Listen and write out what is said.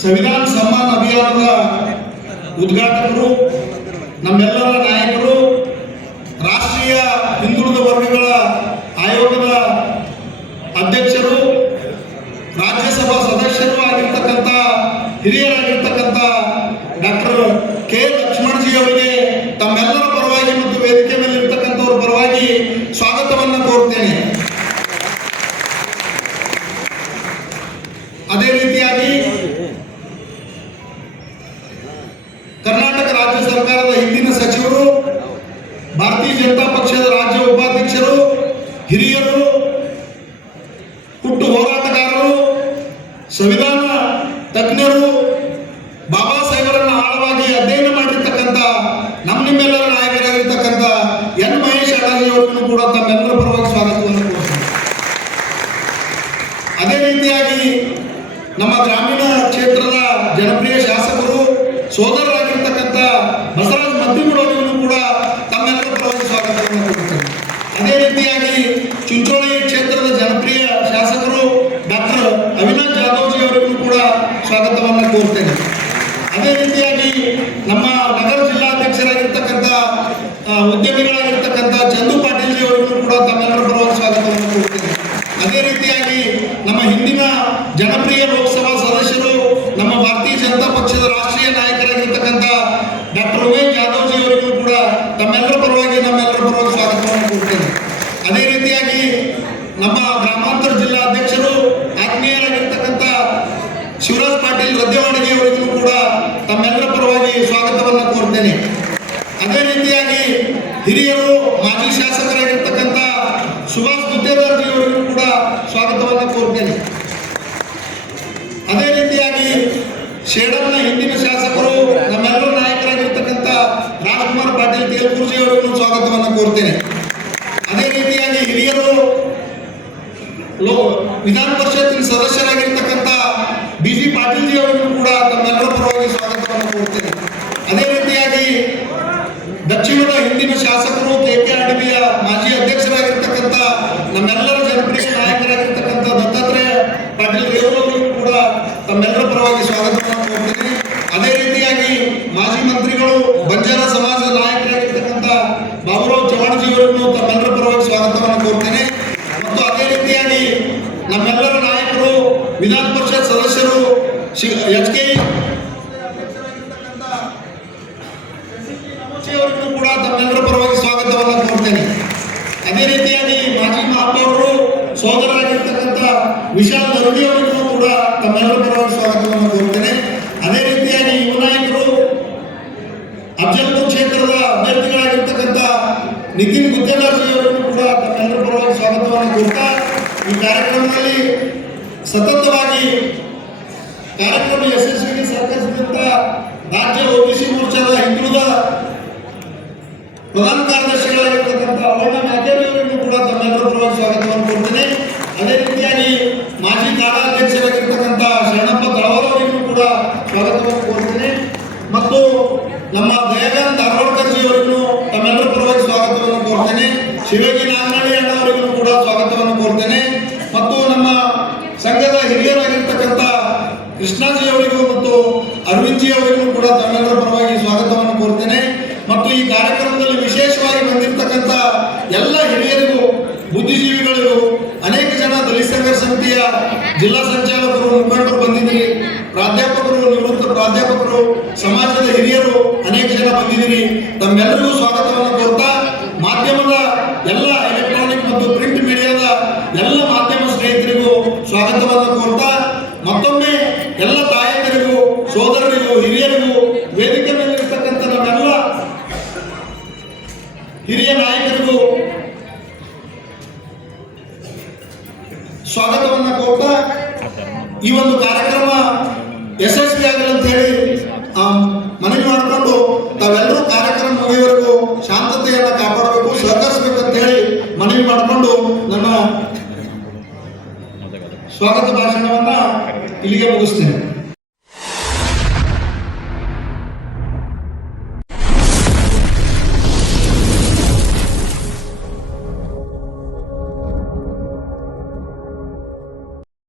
ಸಂವಿಧಾನ ಸಮ್ಮಾನ ಅಭಿಯಾನದ ಉದ್ಘಾಟಕರು, ನಮ್ಮೆಲ್ಲರ ನಾಯಕರು, ರಾಷ್ಟ್ರೀಯ ಹಿಂದುಳಿದ ವರ್ಗಗಳ ಆಯೋಗದ ಅಧ್ಯಕ್ಷರು, ರಾಜ್ಯಸಭಾ ಸದಸ್ಯರು ಆಗಿರ್ತಕ್ಕಂಥ ಹಿರಿಯರಾಗಿರ್ತಕ್ಕಂಥ ಡಾಕ್ಟರ್ ಕೆ ಲಕ್ಷ್ಮಣಜಿ ಅವರಿಗೆ ತಮ್ಮೆಲ್ಲರ ಪರವಾಗಿ ಮತ್ತು ವೇದಿಕೆ ಮೇಲೆ ಇರ್ತಕ್ಕಂಥವ್ರ ಪರವಾಗಿ ಸ್ವಾಗತವನ್ನು ಕೋರ್ತೇನೆ. ಅದೇ ರೀತಿಯಾಗಿ ಕರ್ನಾಟಕ ರಾಜ್ಯ ಸರ್ಕಾರದ ಹಿಂದಿನ ಸಚಿವರು, ಭಾರತೀಯ ಜನತಾ ಪಕ್ಷದ ರಾಜ್ಯ ಉಪಾಧ್ಯಕ್ಷರು, ಹಿರಿಯರು, ಹುಟ್ಟು ಹೋರಾಟಗಾರರು, ಸಂವಿಧಾನ ತಜ್ಞರು, ಬಾಬಾ ಸಾಹೇಬರನ್ನು ಆಳವಾಗಿ ಅಧ್ಯಯನ ಮಾಡಿರ್ತಕ್ಕಂಥ ನಿಮ್ಮೆಲ್ಲರ ನಾಯಕರಾಗಿರ್ತಕ್ಕಂಥ ಎನ್ ಮಹೇಶ್ ಅಡಾಜಿ ಅವರನ್ನು ಕೂಡ ತಮ್ಮೆಲ್ಲರ ಪರವಾಗಿ ಸ್ವಾಗತವನ್ನು ಕೋರುತ್ತೇನೆ. ಅದೇ ರೀತಿಯಾಗಿ ನಮ್ಮ ಗ್ರಾಮೀಣ ಕ್ಷೇತ್ರದ ಜನಪ್ರಿಯ ಶಾಸಕರು, ಸೋದರರಾಗಿರ್ತಕ್ಕಂಥ ಬಸವರಾಜ ಮತ್ತಿಮೂಡವರನ್ನು ಕೂಡ ತಮ್ಮೆಲ್ಲರ ಪರವಾಗಿ ಸ್ವಾಗತವನ್ನು ಕೋರುತ್ತೇನೆ. ಅದೇ ರೀತಿಯಾಗಿ ಚಿಂಚೋಳಿ ಕ್ಷೇತ್ರದ ಜನಪ್ರಿಯ ಶಾಸಕರು ಡಾಕ್ಟರ್ ಅವಿನಾಶ್ ಜಾಧವ್ಜಿ ಅವರಿಗೂ ಕೂಡ ಸ್ವಾಗತವನ್ನು ಕೋರ್ತೇನೆ. ಅದೇ ರೀತಿಯಾಗಿ ನಮ್ಮ ನಗರ ಜಿಲ್ಲಾಧ್ಯಕ್ಷರಾಗಿರ್ತಕ್ಕಂಥ ಉದ್ಯಮಿಗಳಾಗಿರ್ತಕ್ಕಂಥ ಚಂದು ಪಾಟೀಲ್ ಜಿ ಅವರಿಗೂ ಕೂಡ ತಮ್ಮೆಲ್ಲರ ಪರವಾಗಿ ಸ್ವಾಗತವನ್ನು ಕೋರ್ತೇನೆ. ಅದೇ ರೀತಿಯಾಗಿ ನಮ್ಮ ಹಿಂದಿನ ಜನಪ್ರಿಯ ಲೋಕಸಭಾ ಸದಸ್ಯರು, ನಮ್ಮ ಭಾರತೀಯ ಜನತಾ ಪಕ್ಷದ ರಾಷ್ಟ್ರೀಯ ನಾಯಕರಾಗಿರ್ತಕ್ಕಂಥ ಡಾಕ್ಟರ್ ಉಮೇಶ್ ಜಾಧವ್ಜಿ ಅವರಿಗೂ ಕೂಡ ನಮ್ಮೆಲ್ಲರ ಪರವಾಗಿ ಸ್ವಾಗತವನ್ನು ಕೋರ್ತೇನೆ. ಅದೇ ರೀತಿಯಾಗಿ ನಮ್ಮ ಗ್ರಾಮಾಂತರ ಜಿಲ್ಲಾ ಅಧ್ಯಕ್ಷರು ಆತ್ಮೀಯರಾಗಿರ್ತಕ್ಕಂಥ ಶಿವರಾಜ್ ಪಾಟೀಲ್ ರದ್ದೆವಾಡಿಗೆ ಅವರಿಗೂ ಕೂಡ ತಮ್ಮೆಲ್ಲರ ಪರವಾಗಿ ಸ್ವಾಗತವನ್ನು ಕೋರ್ತೇನೆ. ಅದೇ ರೀತಿಯಾಗಿ ಹಿರಿಯರು, ಮಾಜಿ ಶಾಸಕರಾಗಿರ್ತಕ್ಕಂಥ ಸುಭಾಷ್ ಗುತ್ತೇದಾರ್ ಜಿ ಅವರಿಗೂ ಕೂಡ ಸ್ವಾಗತವನ್ನು ಕೋರ್ತೇನೆ. ಅದೇ ರೀತಿಯಾಗಿ ಶೇಡಂನ ಹಿಂದಿನ ಶಾಸಕರು, ನಮ್ಮೆಲ್ಲರ ನಾಯಕರಾಗಿರ್ತಕ್ಕಂಥ ರಾಜ್ಕುಮಾರ್ ಪಾಟೀಲ್ ತೇಲ್ಕೂರ್ಜಿ ಅವರಿಗೂ ಸ್ವಾಗತವನ್ನು ಕೋರ್ತೇನೆ. ಅದೇ ರೀತಿಯಾಗಿ ಹಿರಿಯರು, ವಿಧಾನ ಪರಿಷತ್ತಿನ ಸದಸ್ಯರಾಗಿರ್ತಕ್ಕಂಥ ಬಿಜಿ ಪಾಟೀಲ್ ಜಿ ಅವರಿಗೂ ಕೂಡ ತಮ್ಮೆಲ್ಲರ ಪರವಾಗಿ ಸ್ವಾಗತವನ್ನು ಕೋರ್ತೇನೆ. ಅದೇ ರೀತಿಯಾಗಿ ದಕ್ಷಿಣದ ಹಿಂದಿನ ಶಾಸಕರು, KKRDBಯ ಮಾಜಿ ಅಧ್ಯಕ್ಷರಾಗಿರ್ತಕ್ಕಂಥ ನಮ್ಮೆಲ್ಲರ ಜನಪ್ರಿಯ ನಾಯಕರಾಗಿರ್ತಕ್ಕಂಥ ದತ್ತಾತ್ರೇಯ ಪಾಟೀಲ್ ರೇವೂರವರಿಗೂ ಕೂಡ ತಮ್ಮೆಲ್ಲರ ಪರವಾಗಿ ಸ್ವಾಗತವನ್ನು ಕೋರ್ತೇನೆ. ಅದೇ ರೀತಿಯಾಗಿ ಮಾಜಿ ಮಂತ್ರಿಗಳು, ಬಂಜಾರ ಸಮಾಜದ ನಾಯಕರಾಗಿರ್ತಕ್ಕಂಥ ಬಾಬುರಾವ್ ಚವಾಣ್ಜಿ ಅವರನ್ನು ತಮ್ಮೆಲ್ಲರ ಪರವಾಗಿ ಸ್ವಾಗತವನ್ನು ಕೋರ್ತೇನೆ. ಮತ್ತು ಅದೇ ರೀತಿಯಾಗಿ ನಮ್ಮೆಲ್ಲರ ನಾಯಕರು, ವಿಧಾನ ಪರಿಷತ್ ಸದಸ್ಯರು, HK ಅವರಿಗೂ ಕೂಡ ತಮ್ಮೆಲ್ಲರ ಪರವಾಗಿ ಸ್ವಾಗತವನ್ನು ಕೋರ್ತೇನೆ. ಅದೇ ರೀತಿಯಾಗಿ ಮಾಜಿ ಮಹಾಪೌರರು, ಸೋದರರಾಗಿರ್ತಕ್ಕಂಥ ವಿಶಾಲ್ ನರುಡಿ ಅವರಿಗೂ ಕೂಡ ತಮ್ಮೆಲ್ಲರ ಪರವಾಗಿ ಸ್ವಾಗತವನ್ನು ಕೋರ್ತೇನೆ. ಅದೇ ರೀತಿಯಾಗಿ ಯುವ ನಾಯಕರು, ಅಫಜಲ್ಪುರ್ ಕ್ಷೇತ್ರದ ಅಭ್ಯರ್ಥಿಗಳಾಗಿರ್ತಕ್ಕಂಥ ನಿತಿನ್ ಗುತ್ತೇದಾರ್ ಜಿ ಅವರಿಗೂ ಕೂಡ ತಮ್ಮೆಲ್ಲರ ಪರವಾಗಿ ಸ್ವಾಗತವನ್ನು ಕೋರ್ತಾ, ಈ ಕಾರ್ಯಕ್ರಮದಲ್ಲಿ ಸತತವಾಗಿ ಕಾರ್ಯಕ್ರಮ ಯಶಸ್ವಿಗೆ ಸಹಕರಿಸಿದಂಥ ರಾಜ್ಯ OBC ಮೋರ್ಚಾದ ಹಿಂದುಳಿದ ಪ್ರಧಾನ ಕಾರ್ಯದರ್ಶಿಗಳಾಗಿರ್ತಕ್ಕಂಥ ಅವಣ್ಣ ಮ್ಯಾಕೇರಿಯವರಿಗೂ ಕೂಡ ತಮ್ಮೆಲ್ಲರ ಪರವಾಗಿ ಸ್ವಾಗತವನ್ನು ಕೋರ್ತೇನೆ. ಅದೇ ರೀತಿಯಾಗಿ ಮಾಜಿ ಕಾರ್ಯಾಧ್ಯಕ್ಷರಾಗಿರ್ತಕ್ಕಂಥ ಶರಣಪ್ಪ ತಳವಾರ್ ಅವರಿಗೂ ಕೂಡ ಸ್ವಾಗತವನ್ನು ಕೋರ್ತೇನೆ. ಮತ್ತು ನಮ್ಮ ದಯಾನಂದ ಧಾರವಾಡಕರ್ ಜಿ ಅವರಿಗೂ ತಮ್ಮೆಲ್ಲರ ಪರವಾಗಿ ಸ್ವಾಗತವನ್ನು ಕೋರ್ತೇನೆ. ಶಿವಗಿ ನಾಗನಹಳ್ಳಿ ಅಣ್ಣ ಅವರಿಗೂ ಕೂಡ ಸ್ವಾಗತವನ್ನು ಕೋರ್ತೇನೆ. ಮತ್ತು ನಮ್ಮ ಸಂಘದ ಹಿರಿಯರಾಗಿರ್ತಕ್ಕಂಥ ಕೃಷ್ಣಾಜಿ ಅವರಿಗೂ ಮತ್ತು ಅರವಿಂದ್ ಜಿ ಅವರಿಗೂ ಕೂಡ ತಮ್ಮೆಲ್ಲರ ಪರವಾಗಿ ಸ್ವಾಗತವನ್ನು ಕೋರ್ತೇನೆ. ಮತ್ತು ಈ ಕಾರ್ಯಕ್ರಮದಲ್ಲಿ ವಿಶೇಷವಾಗಿ ಬಂದಿರತಕ್ಕಂಥ ಎಲ್ಲ ಹಿರಿಯರಿಗೂ, ಬುದ್ಧಿಜೀವಿಗಳಿಗೂ, ಅನೇಕ ಜನ ದಲಿತ ಸಂಘರ್ಷ ಸಮಿತಿಯ ಜಿಲ್ಲಾ ಸಂಚಾಲಕರು, ಮುಖಂಡರು ಬಂದಿದ್ದೀರಿ, ಪ್ರಾಧ್ಯಾಪಕರು, ನಿವೃತ್ತ ಪ್ರಾಧ್ಯಾಪಕರು, ಸಮಾಜದ ಹಿರಿಯರು ಅನೇಕ ಜನ ಬಂದಿದ್ದೀರಿ. ತಮ್ಮೆಲ್ಲರಿಗೂ ಸ್ವಾಗತವನ್ನು ಕೋರ್ತಾ, ಮಾಧ್ಯಮದ ಎಲ್ಲ ಎಲೆಕ್ಟ್ರಾನಿಕ್ ಮತ್ತು ಪ್ರಿಂಟ್ ಮೀಡಿಯಾದ ಎಲ್ಲ ಮಾಧ್ಯಮ ಸ್ನೇಹಿತರಿಗೂ ಸ್ವಾಗತವನ್ನು ಕೋರ್ತಾ, ಮತ್ತೊಮ್ಮೆ ಎಲ್ಲ ತಾಯಂದಿರಿಗೂ, ಸೋದರರಿಗೂ, ಹಿರಿಯರಿಗೂ, ವೇದಿಕೆ ಮೇಲಿರ್ತಕ್ಕಂಥ ನಮ್ಮೆಲ್ಲ ಹಿರಿಯ ನಾಯಕರಿಗೂ ಸ್ವಾಗತವನ್ನು ಕೋರ್ತಾ, ಈ ಒಂದು ಕಾರ್ಯಕ್ರಮ ಯಶಸ್ವಿ ಆಗಲಿ ಅಂತ ಹೇಳಿ ಮನವಿ ಮಾಡಿಕೊಂಡು ತಾವೆಲ್ಲರೂ ಕಾರ್ಯಕ್ರಮ ಮುಗಿಯವರೆಗೂ ಶಾಂತತೆಯನ್ನು ಕಾಪಾಡಬೇಕು, ಸಹಕರಿಸಬೇಕಂತ ಹೇಳಿ ಮನವಿ ಮಾಡಿಕೊಂಡು ನನ್ನ ಸ್ವಾಗತ ಭಾಷಣವನ್ನು ಇಲ್ಲಿಗೆ ಮುಗಿಸ್ತೇನೆ.